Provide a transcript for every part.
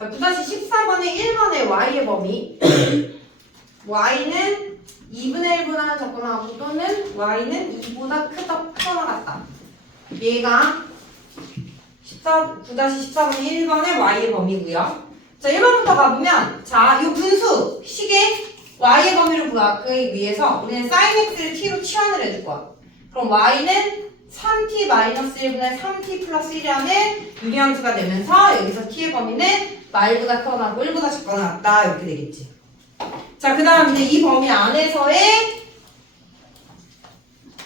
자, 9-14번의 1번의 y의 범위 y는 2분의 1보다 적거나 같고 또는 y는 2보다 크거나 같다. 얘가 9-14번의 1번의 y의 범위고요. 자, 1번부터 가보면 자, 이 분수 식의 y의 범위를 구하기 위해서 우리는 sin x를 t로 치환을 해줄 거야. 그럼 y는 3t-1분의 3t 플러스 1이라는 유리함수가 되면서 여기서 t의 범위는 말보다 크거나 같고 1보다 적거나 같다 이렇게 되겠지. 자, 그 다음 이제 이 범위 안에서의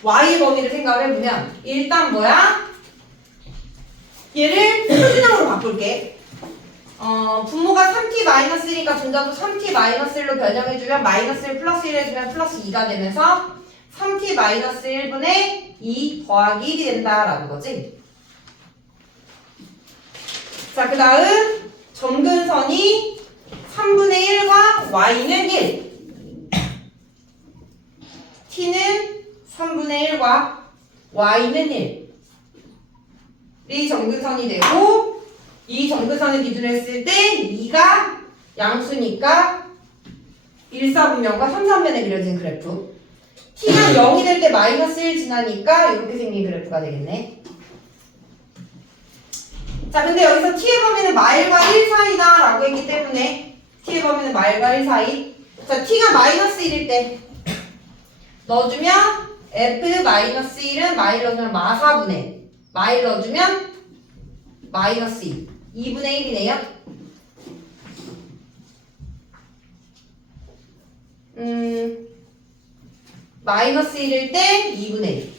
y의 범위를 생각을 해보면 일단 뭐야? 얘를 표준형으로 바꿀게. 분모가 3t-1이니까 전자도 3t-1로 변형해주면 마이너스 1 플러스 1 해주면 플러스 2가 되면서 3t-1분의 2 더하기 1이 된다라는 거지. 자, 그 다음 점근선이 3분의 1과 y는 1 t는 3분의 1과 y는 1이 점근선이 되고 이 점근선을 기준으로 했을 때 2가 양수니까 1, 4분면과 3, 3면에 그려진 그래프 t가 0이 될 때 마이너스 1 지나니까 이렇게 생긴 그래프가 되겠네. 자, 근데 여기서 t의 범위는 마일과 1 사이다 라고 했기 때문에 t의 범위는 마일과 1 사이. 자, t가 마이너스 1일 때 넣어주면 f 마이너스 1은 마일 넣어주면 마사분의 마일 넣어주면 마이너스 2 2분의 1이네요. 마이너스 1일 때 2분의 1.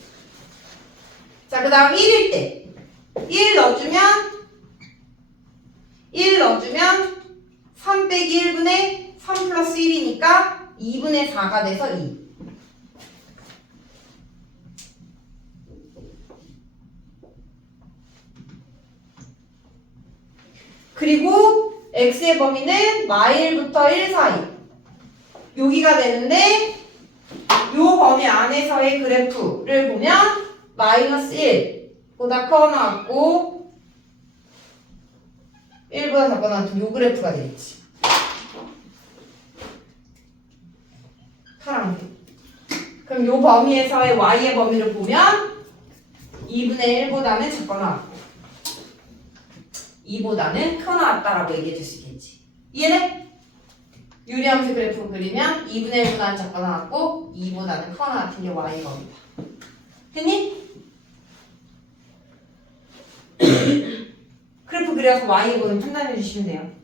자, 그 다음 1일 때 1 넣어주면 3 빼기 1분의 3 플러스 1이니까 2분의 4가 돼서 2. 그리고 x의 범위는 마일부터 1 사이 여기가 되는데 요 범위 안에서의 그래프를 보면 마이너스 1보다 크거나 같고 1보다 작거나 같은 요 그래프가 되겠지. 파란색. 그럼 요 범위에서의 y의 범위를 보면 2분의 1보다는 작거나 같고 2보다는 크거나 같다라고 얘기해 줄 수 있겠지. 이해돼? 유리함수 그래프 그리면 2분의 1보다는 작거나 같고 2보다는 크거나 같은 게 y의 범위다. 됐니? 그래프 그려서 y의 범위 판단해 주시면 돼요.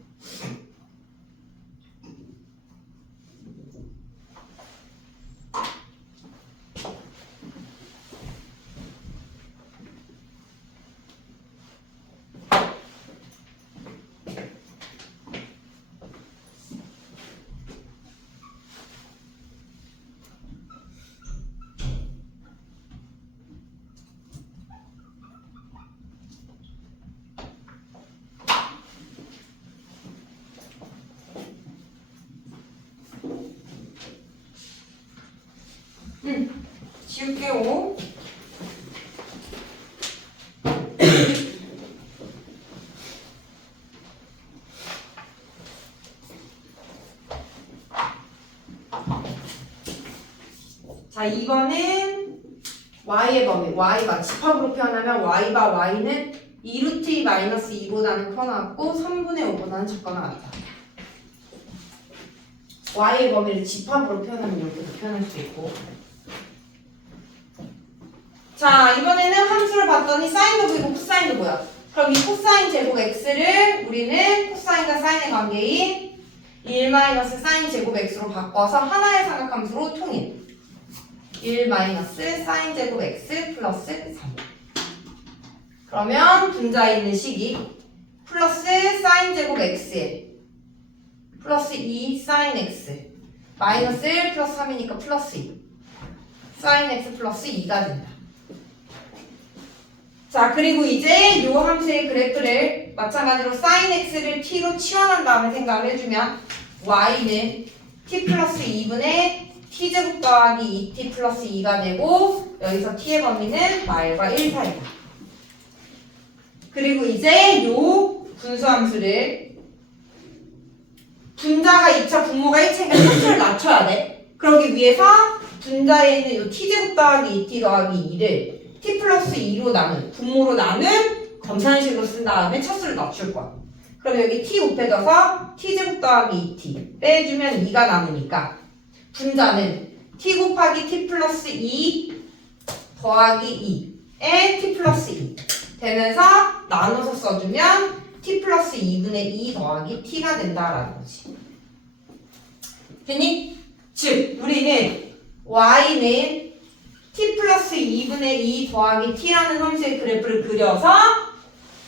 지울게요. 자, 이거는 y의 범위. y가 집합으로 표현하면 y바 y는 2루트 2 마이너스 2보다는 크거나 같고 3분의 5보다는 작거나 같다. y의 범위를 집합으로 표현하면 이렇게도 표현할 수 있고. 자, 이번에는 함수를 봤더니 사인도 보이고 코사인도 보여. 그럼 이 코사인 제곱 x를 우리는 코사인과 사인의 관계인 1 마이너스 사인 제곱 x로 바꿔서 하나의 삼각함수로 통일. 1 마이너스 사인 제곱 x 플러스 3. 그러면 분자에 있는 식이 플러스 사인 제곱 x에 플러스 2 사인 x 마이너스 1 플러스 3이니까 플러스 2 사인 x 플러스 2가 된다. 자, 그리고 이제 요 함수의 그래프를 마찬가지로 sin x를 t로 치환한 다음에 생각을 해주면 y는 t 플러스 2분의 t제곱 더하기 2t 플러스 2가 되고 여기서 t의 범위는 말과 1 사이다. 그리고 이제 요 분수함수를 분자가 2차, 분모가 1차니까 차수를 낮춰야 돼. 그러기 위해서 분자에 있는 이 t제곱 더하기 2t 더하기 2를 t 플러스 2로 나눈, 분모로 나눈 검산식으로 쓴 다음에 차수를 낮출 거야. 그럼 여기 t 곱해져서 t제곱 더하기 2t 빼주면 2가 남으니까 분자는 t 곱하기 t 플러스 2 더하기 2에 t 플러스 2 되면서 나눠서 써주면 t 플러스 2분의 2 더하기 t가 된다라는 거지. 됐니? 즉 우리는 y는 t 플러스 2분의 2 더하기 t라는 함수의 그래프를 그려서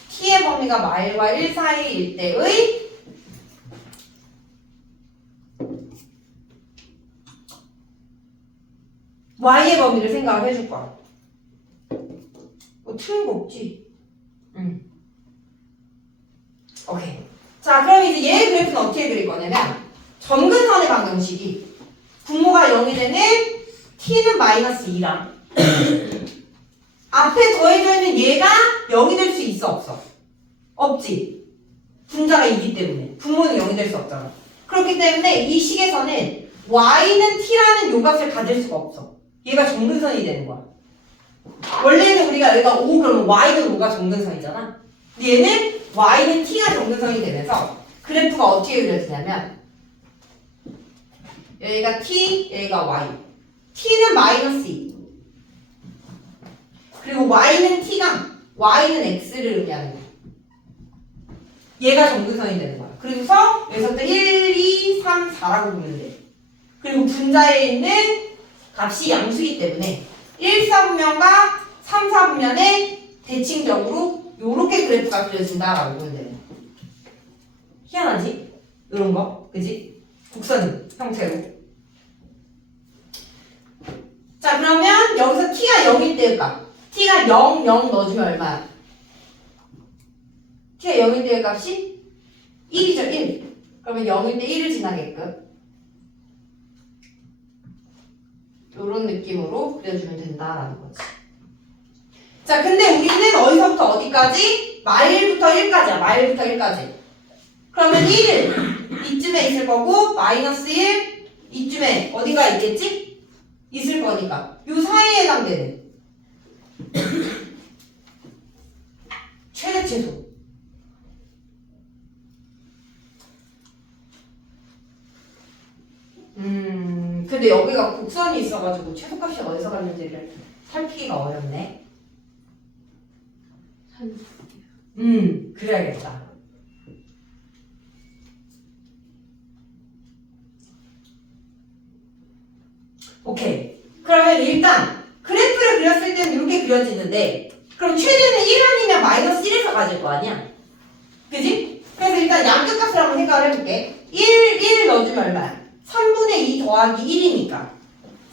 t의 범위가 마일과 1 사이일 때의 y의 범위를 생각을 해줄 거야. 뭐 틀린 거 없지? 오케이. 자, 그럼 이제 얘의 그래프는 어떻게 그릴 거냐면 점근선의 방정식이 분모가 0이 되는 t는 마이너스 2랑 앞에 더해져 있는 얘가 0이 될 수 있어 없어? 없지. 분자가 2기 때문에 분모는 0이 될 수 없잖아. 그렇기 때문에 이 식에서는 y는 t라는 요값을 가질 수가 없어. 얘가 점근선이 되는 거야. 원래는 우리가 여기가 5 그러면 y는 5가 점근선이잖아. 근데 얘는 y는 t가 점근선이 되면서 그래프가 어떻게 그려지냐면 여기가 t, 여기가 y. t는 마이너스 2. 그리고 y는 t랑 y는 x를 의미하는 거야. 얘가 점근선이 되는 거야. 그래서 여기서부터 1, 2, 3, 4라고 보면 돼. 그리고 분자에 있는 값이 양수이기 때문에 1, 4분면과 3, 4분면에 대칭적으로 요렇게 그래프가 그려진다라고 보면 돼요. 희한하지? 요런 거. 그지? 곡선 형태로. 자, 그러면 여기서 t가 0일 때의 값. t가 0, 0 넣어주면 얼마야? t가 0일 때의 값이 1이죠, 1. 그러면 0일 때 1을 지나게끔. 요런 느낌으로 그려주면 된다라는 거지. 자, 근데 우리는 어디서부터 어디까지? 마일부터 1까지야. 마일부터 1까지. 그러면 1은 이쯤에 있을 거고 마이너스 1 이쯤에 어딘가 있겠지? 있을 거니까 요 사이에 해당되는 최대 최소. 근데 여기가 곡선이 있어가지고 최소값이 어디서 갔는지를 살피기가 어렵네. 그래야겠다. 오케이. 그러면 일단 그래프를 그렸을 때는 이렇게 그려지는데 그럼 최대는 1 아니면 마이너스 1에서 가질 거 아니야? 그지? 그래서 일단 양끝값을 한번 생각을 해볼게. 1 넣어주면 얼마야? 3분의 2 더하기 1이니까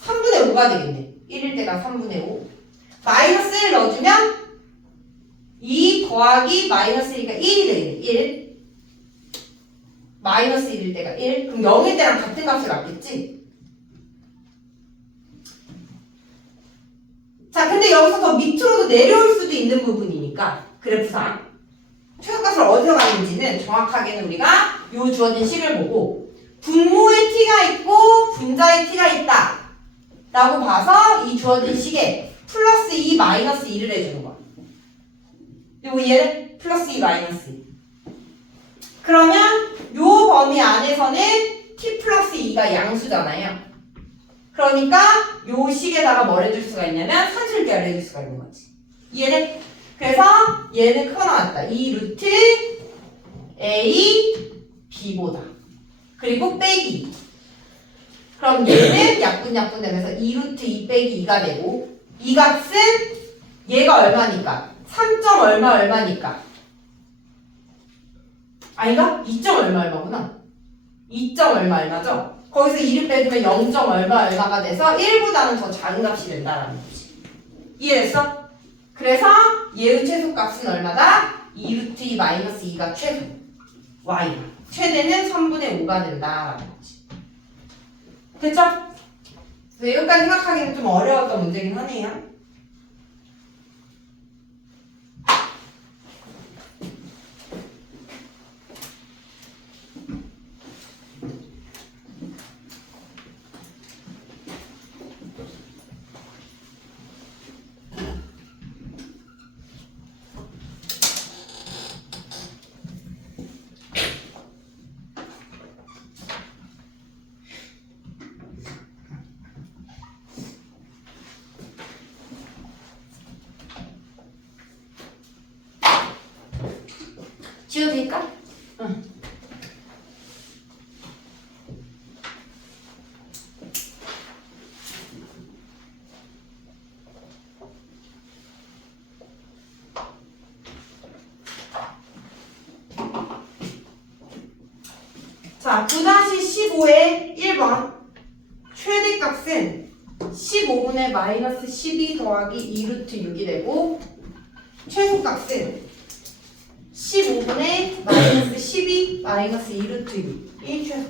3분의 5가 되겠네. 1일 때가 3분의 5. 마이너스 1 넣어주면 2 더하기 마이너스 1이니까 1이 되겠네. 1. 마이너스 1일 때가 1. 그럼 0일 때랑 같은 값을 갖겠지? 자, 근데 여기서 더 밑으로도 내려올 수도 있는 부분이니까 그래프상 최소값을 어디서 가는지는 정확하게는 우리가 요 주어진 식을 보고 분모에 t가 있고 분자에 t가 있다 라고 봐서 이 주어진 식에 플러스 2 마이너스 2를 해주는 거야. 그리고 얘는 플러스 2 마이너스 2. 그러면 요 범위 안에서는 t 플러스 2가 양수잖아요. 그러니까 요 식에다가 뭘 해줄 수가 있냐면 산술계를 해줄 수가 있는 거지. 이해돼? 그래서 얘는 크게 나왔다. 2 루트 a b보다. 그리고 빼기. 그럼 얘는 약분 되면서 2 루트 2 빼기 2가 되고 이 값은 얘가 얼마니까? 3. 얼마니까? 아닌가? 2. 얼마구나. 2. 얼마죠? 거기서 2를 빼주면 0. 얼마가 돼서 1보다는 더 작은 값이 된다라는 거지. 이해했어? 그래서 얘의 최소값은 얼마다? 2 루트 2 마이너스 2가 최소. y. 최대는 3분의 5가 된다라는 거지. 됐죠? 여기까지 생각하기는 좀 어려웠던 문제긴 하네요. 응. 자, 9-15의 1번 최대값은 15분의 마이너스 12 더하기 2루트 6이 되고 최소값은 15분의 마이너스 12 마이너스 2루트 6이 최소.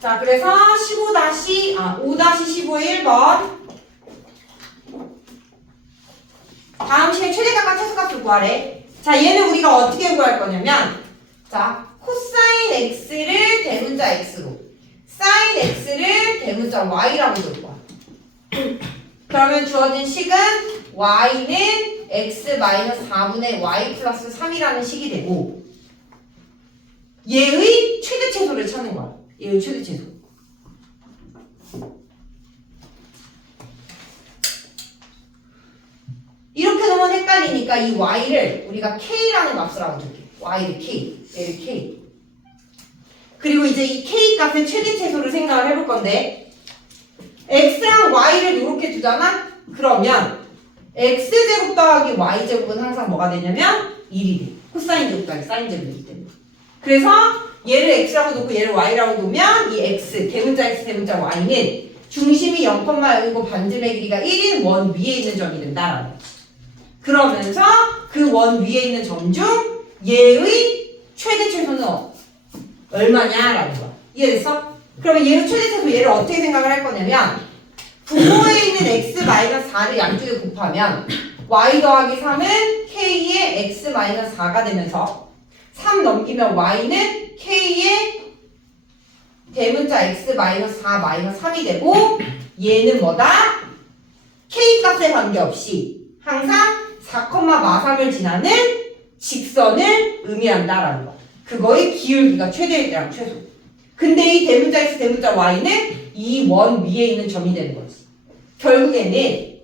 자, 그래서 5-15의 1번 다음 시에 최대값과 최소값을 구하래. 자, 얘는 우리가 어떻게 구할 거냐면, 자, 코사인 x를 대문자 x로, 사인 x를 대문자 y라고 줄 거야. 그러면 주어진 식은 y는 x-4분의 y 플러스 3이라는 식이 되고, 얘의 최대 최소를 찾는 거야. 얘의 최대 최소. 이렇게 놓으면 헷갈리니까 이 y를 우리가 k라는 값을 하고 줄게. y를 k, 얘를 k. 그리고 이제 이 k 값의 최대 최소를 생각을 해볼 건데 x랑 y를 이렇게 두잖아? 그러면 x제곱 더하기 y제곱은 항상 뭐가 되냐면 1이 돼. 코사인 제곱 더하기 사인 제곱이기 때문에. 그래서 얘를 x라고 놓고 얘를 y라고 놓으면 이 x, 대문자 x, 대문자 y는 중심이 0,0이고 반지름의 길이가 1인 원 위에 있는 점이 된다라는 거지. 그러면서 그 원 위에 있는 점 중 얘의 최대 최소는 얼마냐라는 거야. 이해됐어? 그러면 얘의 최대 최소 얘를 어떻게 생각을 할 거냐면 분모에 있는 x-4를 양쪽에 곱하면 y 더하기 3은 k의 x-4가 되면서 3 넘기면 y는 k의 대문자 x-4-3이 되고 얘는 뭐다? k 값에 관계없이 항상 4,43을 지나는 직선을 의미한다라는 거. 그거의 기울기가 최대일 때랑 최소. 근데 이 대문자 x, 대문자 y는 이 원 위에 있는 점이 되는 거지. 결국에는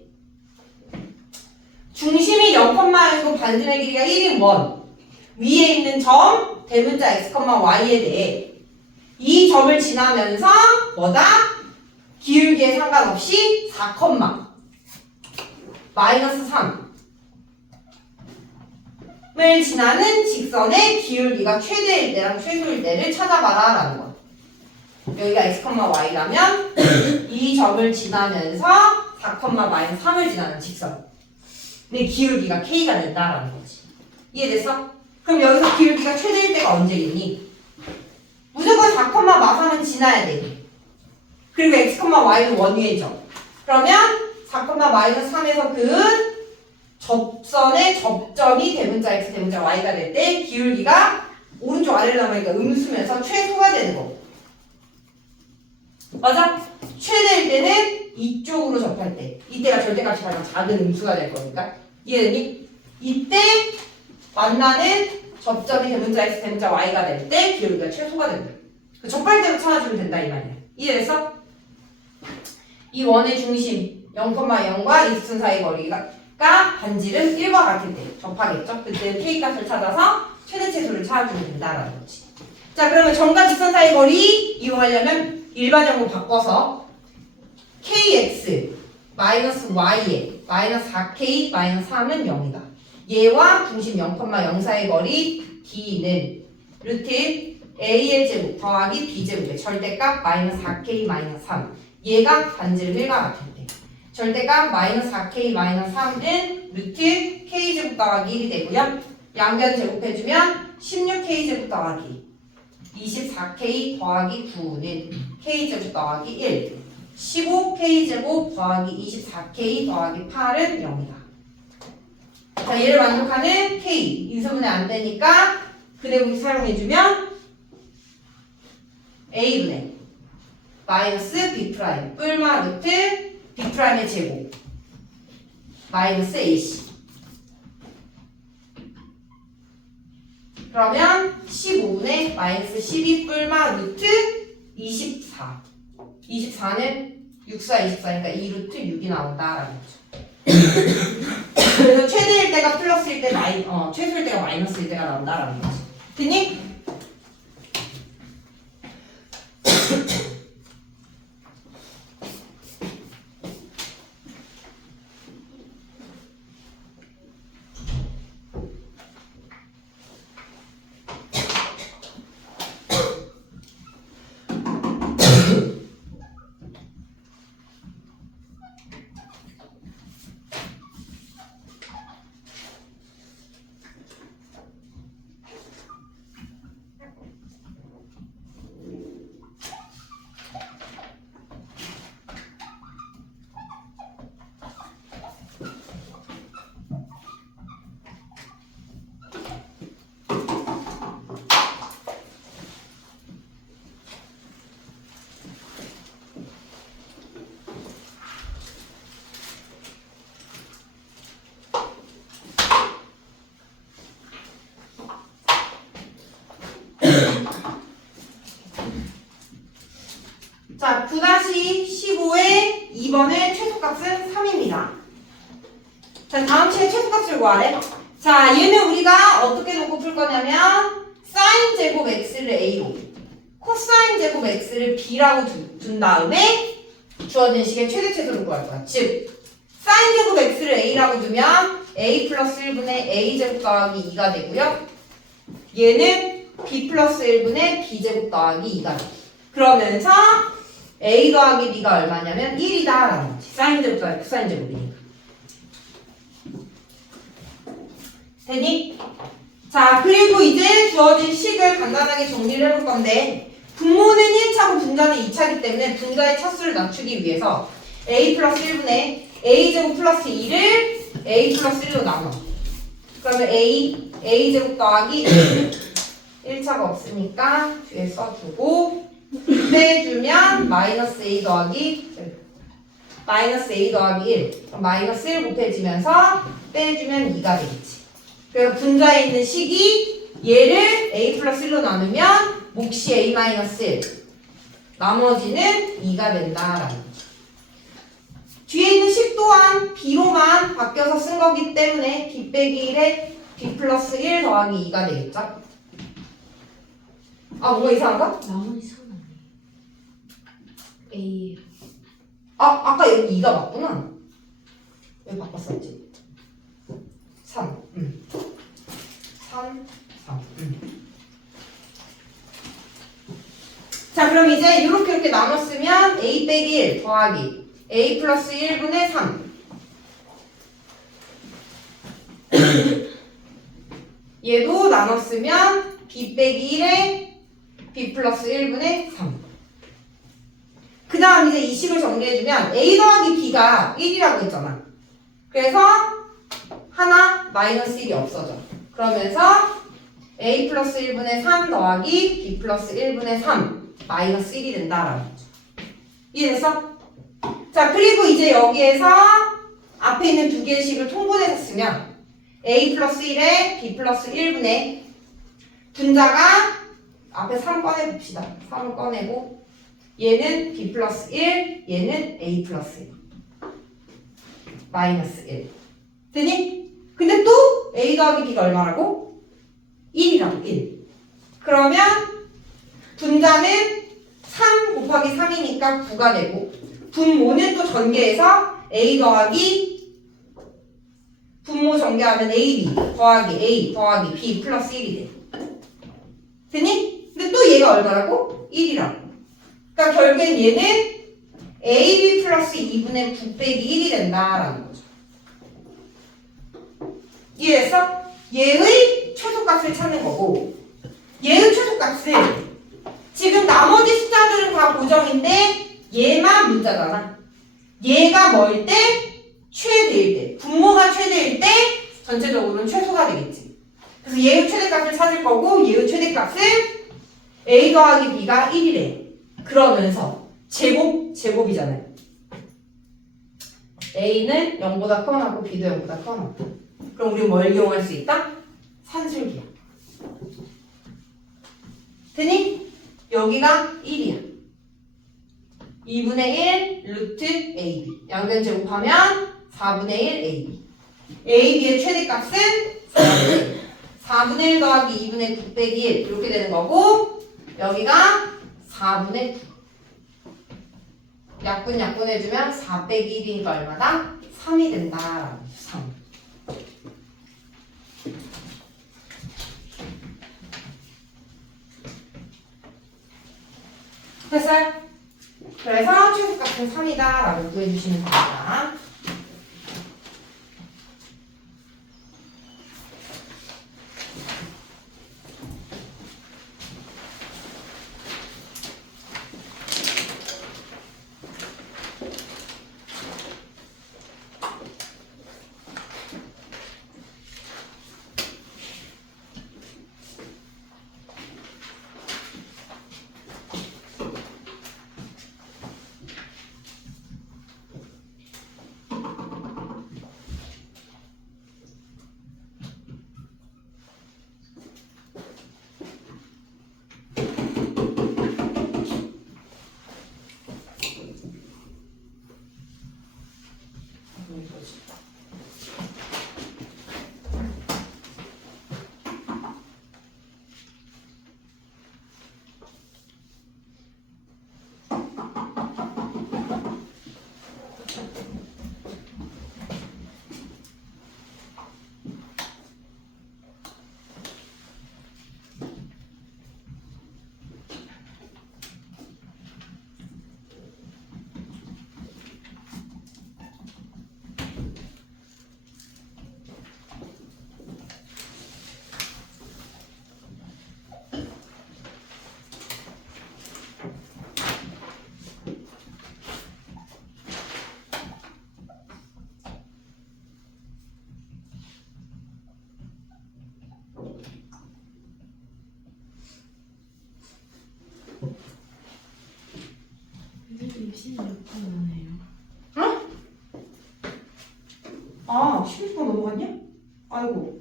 중심이 0,이고 반지름의 길이가 1인 원 위에 있는 점 대문자 x, y에 대해 이 점을 지나면서 뭐다? 기울기에 상관없이 4, 마이너스 3을 지나는 직선의 기울기가 최대일 때랑 최소일 때를 찾아봐라 라는 거야. 여기가 x, y라면 이 점을 지나면서 4, 마이너스 3을 지나는 직선의 기울기가 k가 된다라는 거지. 이해됐어? 그럼 여기서 기울기가 최대일 때가 언제겠니? 무조건 4, 마3은 지나야 돼. 그리고 x, y는 원위에죠. 그러면 4, 마이너스 3에서 그은 접선의 접점이 대문자 x, 대문자 y가 될 때 기울기가 오른쪽 아래로 남으니까 음수면서 최소가 되는 거고. 맞아? 최대일 때는 이쪽으로 접할 때. 이때가 절대값이 가장 작은 음수가 될 거니까. 이해되니? 이때 만나는 접점이 대문자 x, 대문자 y가 될 때 기울기가 최소가 된다. 그 접할 때로 찾아주면 된다 이 말이야. 이해됐어? 이 원의 중심 0,0과 이 직선 사이 거리가 반지름 1과 같을 때 접하겠죠? 그때 k값을 찾아서 최대 최소를 찾아주면 된다라는 거지. 자, 그러면 점과 직선 사이 거리 이용하려면 일반형으로 바꿔서 kx 마이너스 y에 마이너스 4k 마이너스 3은 0이다. 얘와 중심 0,0 사이 거리 d는 루트 a의 제곱 더하기 b제곱의 절대값 마이너스 4k 마이너스 3 얘가 반지름 1과 같을 때 절대값 마이너스 4k 마이너스 3은 루트 k제곱 더하기 1이 되고요. 양변 제곱해주면 16k제곱 더하기 24k 더하기 9는 k제곱 더하기 1 15k제곱 더하기 24k 더하기 8은 0이다. 자, 얘를 만족하는 k 인수분해 안 되니까 그대곱이 사용해주면 a분의 마이너스 b 프라임 뿔마 루트 b 프라임의 제곱 마이너스 ac. 그러면 15분의 마이너스 12 뿔마 루트 24. 24는 6, 4, 24니까 2 루트 6이 나온다라는 거죠. 그래서 최대일 때가 플러스일 때 최소일 때가 마이너스일 때가 나온다라는 거지. 됐니? 자, 9-15의 2번의 최소값은 3입니다. 자, 다음 시에 최소값을 구하래. 자, 얘는 우리가 어떻게 놓고 풀 거냐면 사인 제곱 x를 a로 코사인 제곱 x를 b라고 둔 다음에 주어진 식의 최대 최소를 구할 거야. 즉, 사인 제곱 x를 a라고 두면 a 플러스 1분의 a 제곱 더하기 2가 되고요. 얘는 b 플러스 1분의 b 제곱 더하기 2가 돼. 그러면서 a 더하기 b가 얼마냐면 1이다 라는 거지. 사인 제곱 더하기 코사인 제곱이니까. 되니? 자, 그리고 이제 주어진 식을 간단하게 정리를 해볼 건데 분모는 1차고 분자는 2차이기 때문에 분자의 차수를 낮추기 위해서 a 플러스 1분의 a 제곱 플러스 2를 a 플러스 1로 나눠. 그러면 a 제곱 더하기 1차가 없으니까 뒤에 써주고 빼주면 마이너스 a 더하기 1. 그럼 마이너스 1 곱해지면서 빼주면 2가 되겠지. 그래서 분자에 있는 식이 얘를 a 플러스 1로 나누면 몫이 a 마이너스 1. 나머지는 2가 된다라는 거죠. 뒤에 있는 식 또한 b로만 바뀌어서 쓴 거기 때문에 b 빼기 1에 b 플러스 1 더하기 2가 되겠죠? 아, 뭔가 이상한가? 나머지 3 아니에요? A 아까 여기 2가 맞구나. 왜 바꿨었지? 3. 3. 자, 그럼 이제 이렇게 나눴으면 a 빼기 1 더하기 a 플러스 1분의 3. 얘도 나눴으면 b 빼기 1에 b 플러스 1분의 3. 그 다음 이제 이 식을 정리해주면 a 더하기 b가 1이라고 했잖아. 그래서 하나 마이너스 1이 없어져. 그러면서 a 플러스 1분의 3 더하기 b 플러스 1분의 3 마이너스 1이 된다라는 거죠. 이해됐어? 자, 그리고 이제 여기에서 앞에 있는 두 개의 식을 통분해서 쓰면 a 플러스 1에 b 플러스 1분의 분자가 앞에 3 꺼내봅시다. 3을 꺼내고 얘는 b 플러스 1, 얘는 a 플러스 1 마이너스 1 되니? 근데 또 a 더하기 b가 얼마라고? 1이라고 1. 그러면 분자는 3 곱하기 3이니까 9가 되고 분모는 또 전개해서 a 더하기 분모 전개하면 ab 더하기 a 더하기 b 플러스 1이 돼. 되니? 근데 또 얘가 얼마라고? 1이라고. 그러니까 결국엔 얘는 ab 플러스 2분의 9 빼기 1이 된다라는 거죠. 이해했어? 얘의 최소값을 찾는 거고 얘의 최소값은 지금 나머지 숫자들은 다 고정인데 얘만 문자잖아. 얘가 뭐일 때? 최대일 때. 분모가 최대일 때 전체적으로는 최소가 되겠지. 그래서 얘의 최대값을 찾을 거고 얘의 최대값은 a 더하기 b가 1이래. 그러면서 제곱이잖아요. a는 0보다 커나고 b도 0보다 커나고. 그럼 우리 뭘 이용할 수 있다? 산술기야. 되니? 여기가 1이야. 2분의 1 루트 ab. 양변 제곱하면 4분의 1 ab. A, B의 최대값은 4분의 1 더하기 2분의 9 빼기 1 이렇게 되는 거고 여기가 4분의 9 약분 해주면 4 빼기 1이니까 얼마다? 3이 된다. 3. 됐어요? 그래서 최소값은 3이다 라고 구해주시면 됩니다. 입시 몇 번 하네요. 응? 아, 16번 넘어갔냐? 아이고.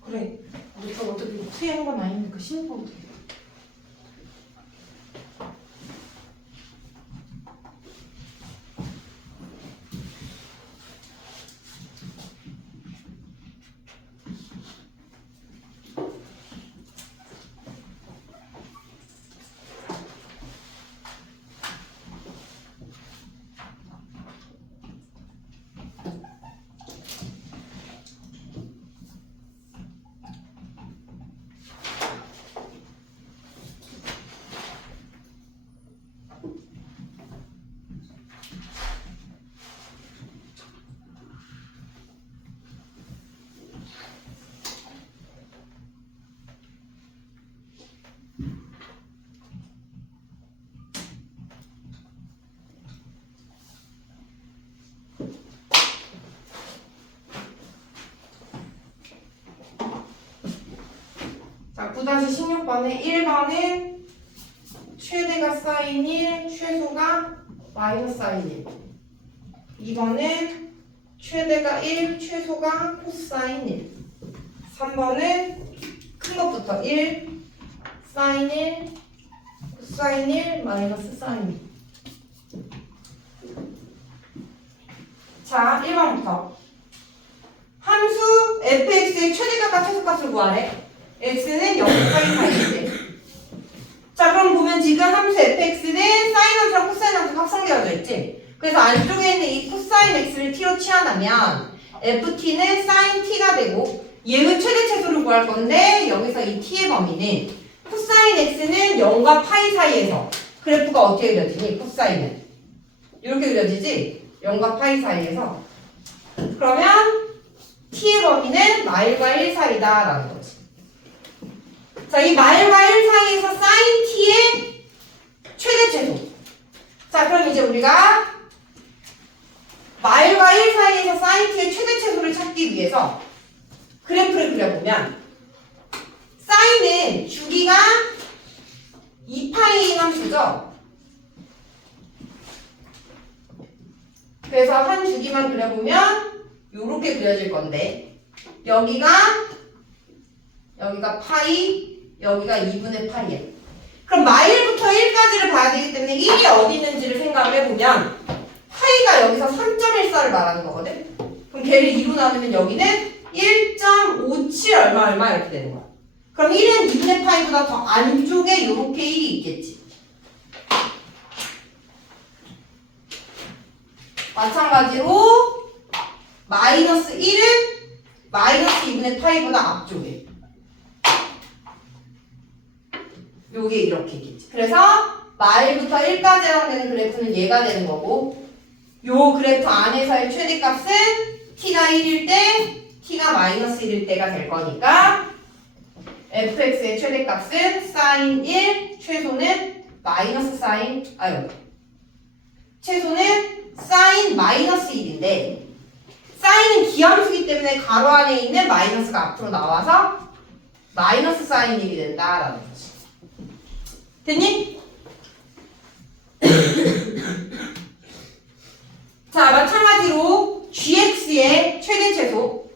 그래. 우리가 어차피 수행한 건 아닌데 그 16번 어떻게 해? 자, 9-16번에 1번은 최대가 사인 1, 최소가 마이너스 사인 1. 2번은 최대가 1, 최소가 코사인 1. 3번은 큰 것부터 1, 사인 1, 코사인 1, 마이너스 사인 1. 자, 1번부터 함수 fx의 최대값과 최소값을 구하래. x는 0까지 사이인데. 자, 그럼 보면 지금 함수 fx는 사인 함수랑 코사인 함수가 합성되어져 있지. 그래서 안쪽에 있는 이 코사인 x를 t로 치환하면 ft는 사인 t가 되고 얘의 최대 최소를 구할 건데 여기서 이 t의 범위는 코사인 x는 0과 파이 사이에서 그래프가 어떻게 그려지니? 코사인은 이렇게 그려지지? 0과 파이 사이에서. 그러면 t의 범위는 마일과 1 사이다라는 거지. 자, 이 마일과 1 사이에서 사인 t의 최대 최소. 자, 그럼 이제 우리가 마일과 1 사이에서 사인 t의 최대 최소를 찾기 위해서 그래프를 그려보면 사인은 주기가 2파이인 함수죠. 그래서 한 주기만 그려보면 이렇게 그려질 건데 여기가 파이, 여기가 2분의 파이야. 그럼 마일부터 1까지를 봐야 되기 때문에 1이 어디 있는지를 생각을 해보면 파이가 여기서 3.14를 말하는 거거든. 그럼 그럼 걔를 2로 나누면 여기는 1.57 얼마 이렇게 되는 거야. 그럼 1은 2분의 파이보다 더 안쪽에 요렇게 1이 있겠지. 마찬가지로 마이너스 1은 마이너스 2분의 파이보다 앞쪽에. 요게 이렇게 있겠지. 그래서 마일부터 1까지 해당되는 그래프는 얘가 되는 거고, 요 그래프 안에서의 최대값은 t가 1일 때, t가 마이너스 1일 때가 될 거니까 fx의 최대값은 sin 1, 최소는 마이너스 최소는 sin 마이너스 1인데, sin은 기함수기 때문에 가로 안에 있는 마이너스가 앞으로 나와서 마이너스 sin 1이 된다라는 거지. 됐니? 자, 마찬가지로 gx의 최대 최소,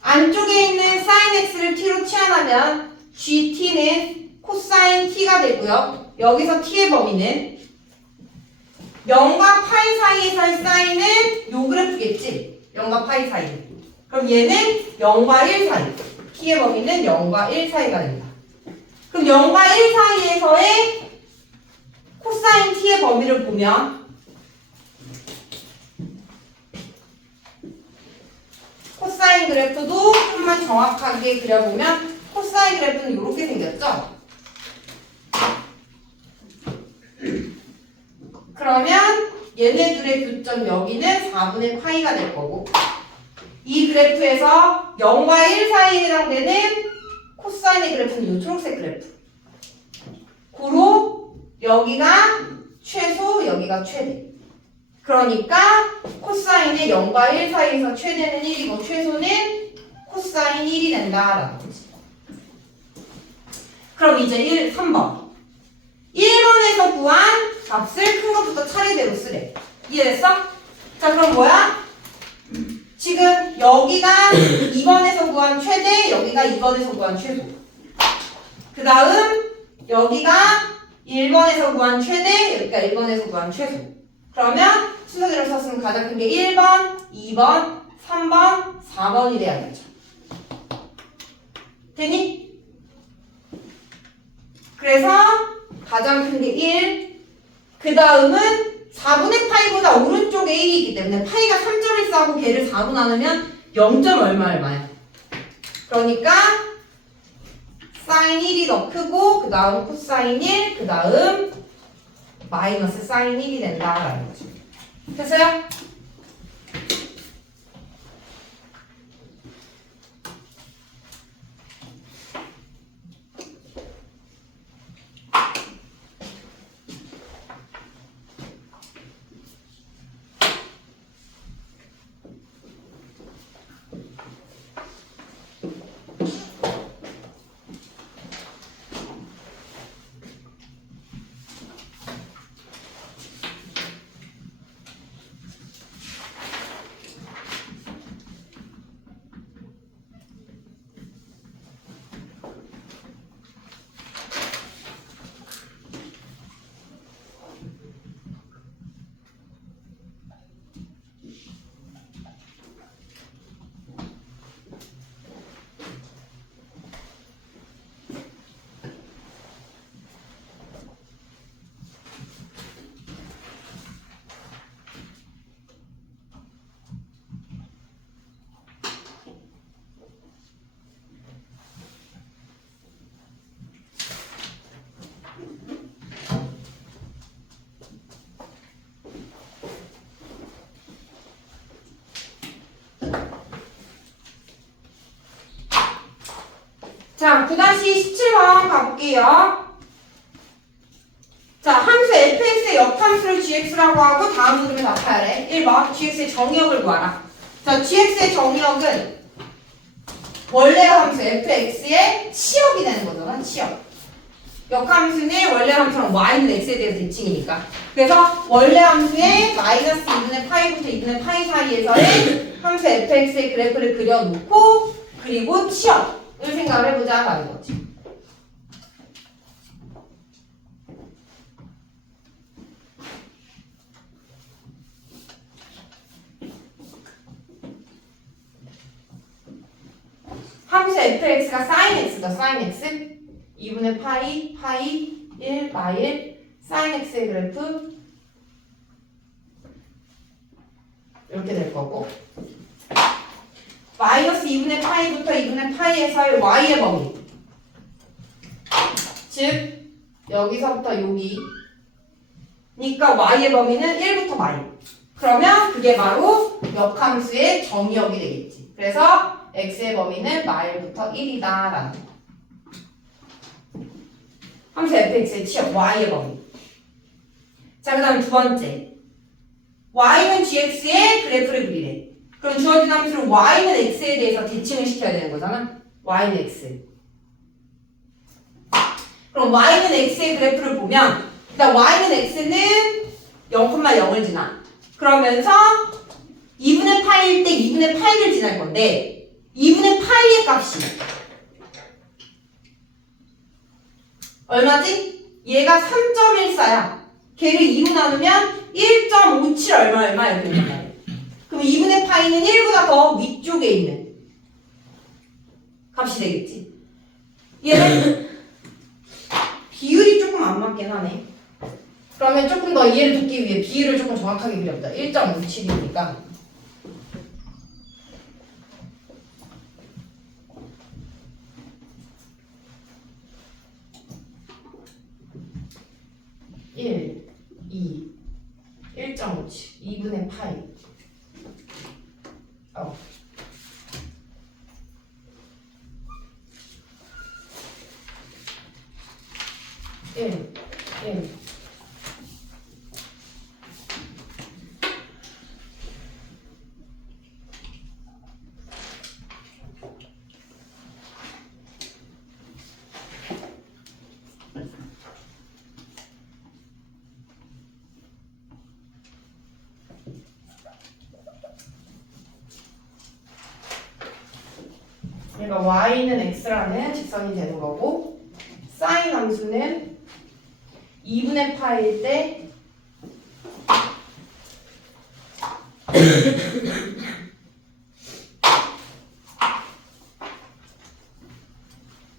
안쪽에 있는 sin x를 t로 치환하면 gt는 코사인 t가 되고요. 여기서 t의 범위는 0과 파이 사이에서의 사인은 요 그래프겠지? 0과 파이 사이. 그럼 얘는 0과 1 사이. t의 범위는 0과 1 사이가 됩니다. 그럼 0과 1 사이에서의 코사인 t의 범위를 보면 코사인 그래프도 좀만 정확하게 그려보면 코사인 그래프는 이렇게 생겼죠? 그러면 얘네들의 교점 여기는 4분의 파이가 될 거고, 이 그래프에서 0과 1 사이에 해당되는 코사인의 그래프는 이 초록색 그래프. 고로 여기가 최소, 여기가 최대. 그러니까 코사인의 0과 1 사이에서 최대는 1이고 최소는 코사인 1이 된다라는 거지. 그럼 이제 3번. 1번에서 구한 값을 큰 것부터 차례대로 쓰래. 이해됐어? 자, 그럼 뭐야? 지금 여기가 2번에서 구한 최대, 여기가 2번에서 구한 최소. 그 다음 여기가 1번에서 구한 최대, 여기가 1번에서 구한 최소. 그러면 순서대로 썼으면 가장 큰 게 1번, 2번, 3번, 4번이 돼야겠죠. 됐니? 그래서 가장 큰 게 1, 그 다음은 4분의 파이보다 오른쪽에 1이 있기 때문에 파이가 3.14하고 걔를 4로 나누면 0. 얼마야. 그러니까 사인 1이 더 크고 그 다음 코사인 1, 그 다음 마이너스 사인 1이 된다라는 거죠. 됐어요? 자, 9-17번 가볼게요. 자, 함수 fx의 역함수를 gx라고 하고 다음 그림을 답해야 돼. 1번, gx의 정의역을 구하라. 자, gx의 정의역은 원래 함수 fx의 치역이 되는 거잖아, 치역. 역함수는 원래 함수랑 y는 x에 대해서 대칭이니까. 그래서 원래 함수의 마이너스 2분의 파이부터 2분의 파이 사이에서의 함수 fx의 그래프를 그려놓고 그리고 치역을 생각을 해보자 라는 거지. 함수 fx가 sin x다. sin x 2분의 파이 1 마일 sin x의 그래프 이렇게 될 거고 마이너스 2분의 파이부터 2분의 파이에서의 y의 범위 즉 여기서부터 여기 그러니까 y의 범위는 1부터 마이 그러면 그게 바로 역함수의 정의역이 되겠지. 그래서 x의 범위는 마일부터 1이다 라는 거. 함수 fx의 취업 y의 범위. 자, 그 다음에 두 번째 y는 gx의 그래프를 그리래. 그럼 주어진 함수를 y는 x에 대해서 대칭을 시켜야 되는 거잖아. y는 x. 그럼 y는 x의 그래프를 보면 일단 y는 x는 0,0을 지나. 그러면서 2분의 파이일 때 2분의 파이를 지날 건데 2분의 파이의 값이 얼마지? 얘가 3.14야. 걔를 2로 나누면 1.57 얼마 이렇게 된다. 그럼 2분의 파이는 1보다 더 위쪽에 있는 값이 되겠지. 얘는 비율이 조금 안 맞긴 하네. 그러면 조금 더 이해를 돕기 위해 비율을 조금 정확하게 그려보자. 1.57이니까 1, 2, 1.57, 2분의 파이 1, 1 얘가 y는 x라는 직선이 되는 거고 sin 함수는 2분의 파일 때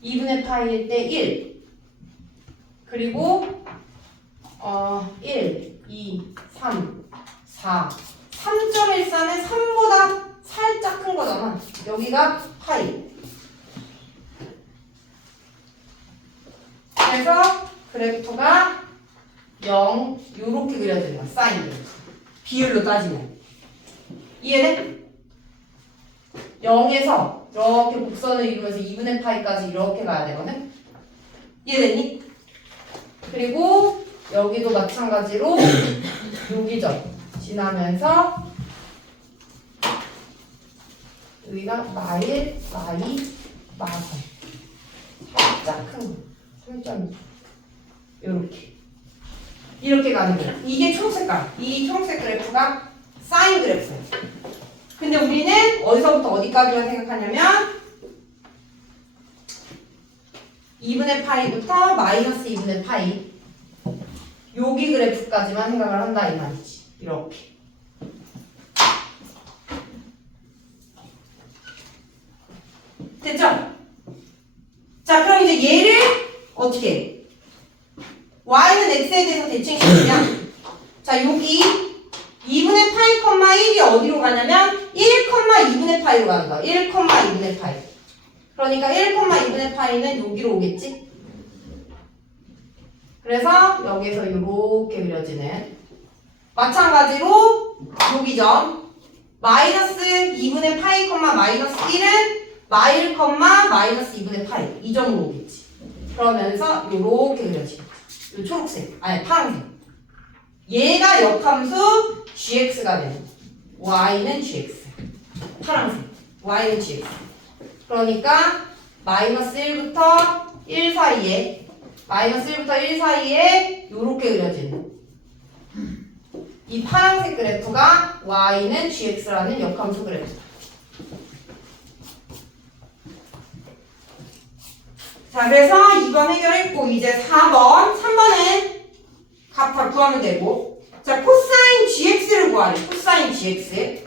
2분의 파일 때 1 그리고 1, 2, 3, 4 3.14는 3보다 살짝 큰 거잖아. 여기가 파이. 그래서 그래프가 0 요렇게 그려지는 거야. 사인 그래프. 비율로 따지면. 이해돼? 0에서 이렇게 곡선을 이루면서 2분의 파이까지 이렇게 가야 되거든? 이해됐니? 그리고 여기도 마찬가지로 여기죠. 지나면서 여기가 마일, 마선 살짝 큰 거. 3.2 이렇게 가는 거야. 이게 초록색깔. 이 초록색 그래프가 사인 그래프예요. 근데 우리는 어디서부터 어디까지만 생각하냐면 2분의 파이부터 마이너스 2분의 파이 여기 그래프까지만 생각을 한다 이 말이지. 이렇게. 됐죠? 자, 그럼 이제 얘를 어떻게 해? y는 x에 대해서 대칭시키면 자, 여기 2분의 파이, 1이 어디로 가냐면 1,2분의 파이로 가는 거야. 1,2분의 파이. 그러니까 1,2분의 파이는 여기로 오겠지? 그래서 여기서 이렇게 그려지는 마찬가지로 여기죠. 마이너스 2분의 파이, 마이너스 1은 마일, 마이너스 2분의 파이 이 정도 오겠지. 그러면서 이렇게 그려지겠죠. 이 초록색, 아니 파란색. 얘가 역함수 gx가 되는 y는 gx. 파란색, y는 gx. 그러니까 마이너스 1부터 1 사이에 마이너스 1부터 1 사이에 이렇게 그려지는 이 파란색 그래프가 y는 gx라는 역함수 그래프다. 자, 그래서 2번 해결했고 이제 4번, 3번은 값 다 구하면 되고 자, 코사인 gx를 구하래. 코사인 gx.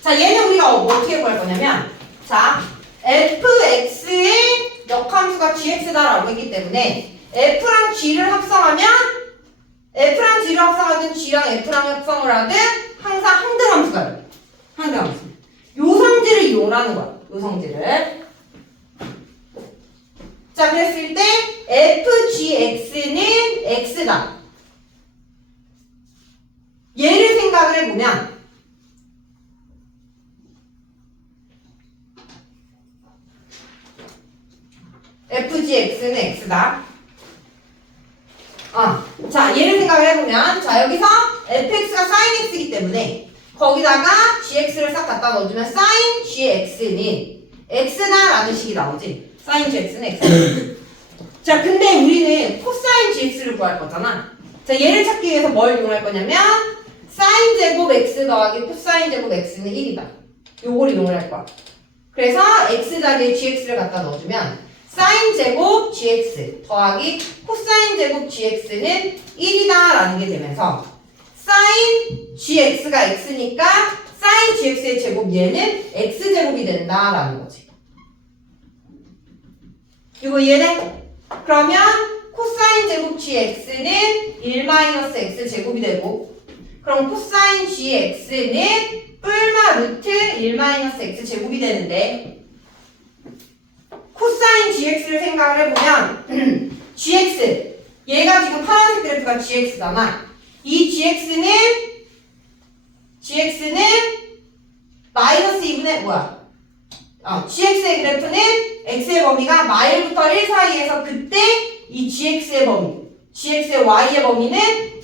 자, 얘는 우리가 어떻게 구할 거냐면 자, fx의 역함수가 gx다라고 했기 때문에 f랑 g를 합성하면 f랑 g를 합성하든 g랑 f랑 합성을 하든 항상 항등함수가 돼. 항등함수. 요 성질을 이용하는 거야. 요 성질을. 자, 그랬을 때 fgx는 x다. 얘를 생각을 해보면 fgx는 x다. 자, 얘를 생각을 해보면 자, 여기서 fx가 sin x이기 때문에 거기다가 gx를 싹 갖다 넣어주면 sin gx는 x다라는 식이 나오지. sin gx는 x. 자, 근데 우리는 코사인 gx를 구할 거잖아. 자, 얘를 찾기 위해서 뭘 이용할 거냐면 sin 제곱 x 더하기 코사인 제곱 x는 1이다. 요걸 이용을 할 거야. 그래서 x 자리에 gx를 갖다 넣어주면 sin 제곱 gx 더하기 코사인 제곱 gx는 1이다 라는 게 되면서 sin gx가 x니까 sin gx의 제곱 얘는 x제곱이 된다 라는 거지. 이거 이해돼? 그러면 코사인 제곱 gx는 1-x 제곱이 되고 그럼 코사인 gx는 뿔마 루트 1-x 제곱이 되는데 코사인 gx를 생각을 해보면 gx 얘가 지금 파란색 그래프가 gx잖아. 이 gx는 마이너스 2분의 gx의 그래프는 x의 범위가 마일부터 1 사이에서 그때 이 gx의 범위 gx의 y의 범위는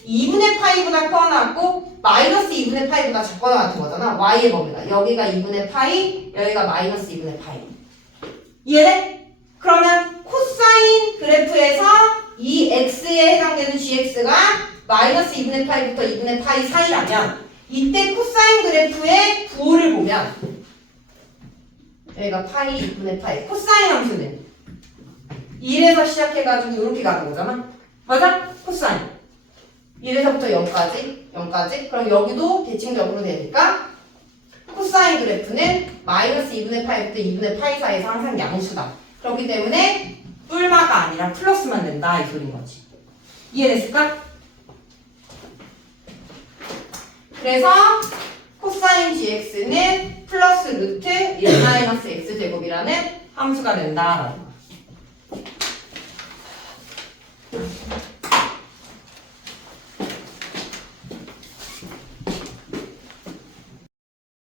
2분의 파이보다 커나 같고 마이너스 2분의 파이보다 작거나 같은 거잖아. y의 범위가 여기가 2분의 파이 여기가 마이너스 2분의 파이. 이해돼? 그러면 코사인 그래프에서 이 x에 해당되는 gx가 마이너스 2분의 파이부터 2분의 파이 사이라면 이때 코사인 그래프의 부호를 보면 여기가 파이 2분의 파이 코사인 함수는 1에서 시작해가지고 이렇게 가는 거잖아. 맞아? 코사인 1에서부터 0까지 그럼 여기도 대칭적으로 되니까 코사인 그래프는 마이너스 2분의 파이부터 2분의 파이 사이에서 항상 양수다. 그렇기 때문에 뿔마가 아니라 플러스만 된다 이 소린 거지. 이해됐을까? 그래서 코사인 gx는 플러스 루트 1-x 제곱이라는 함수가 된다.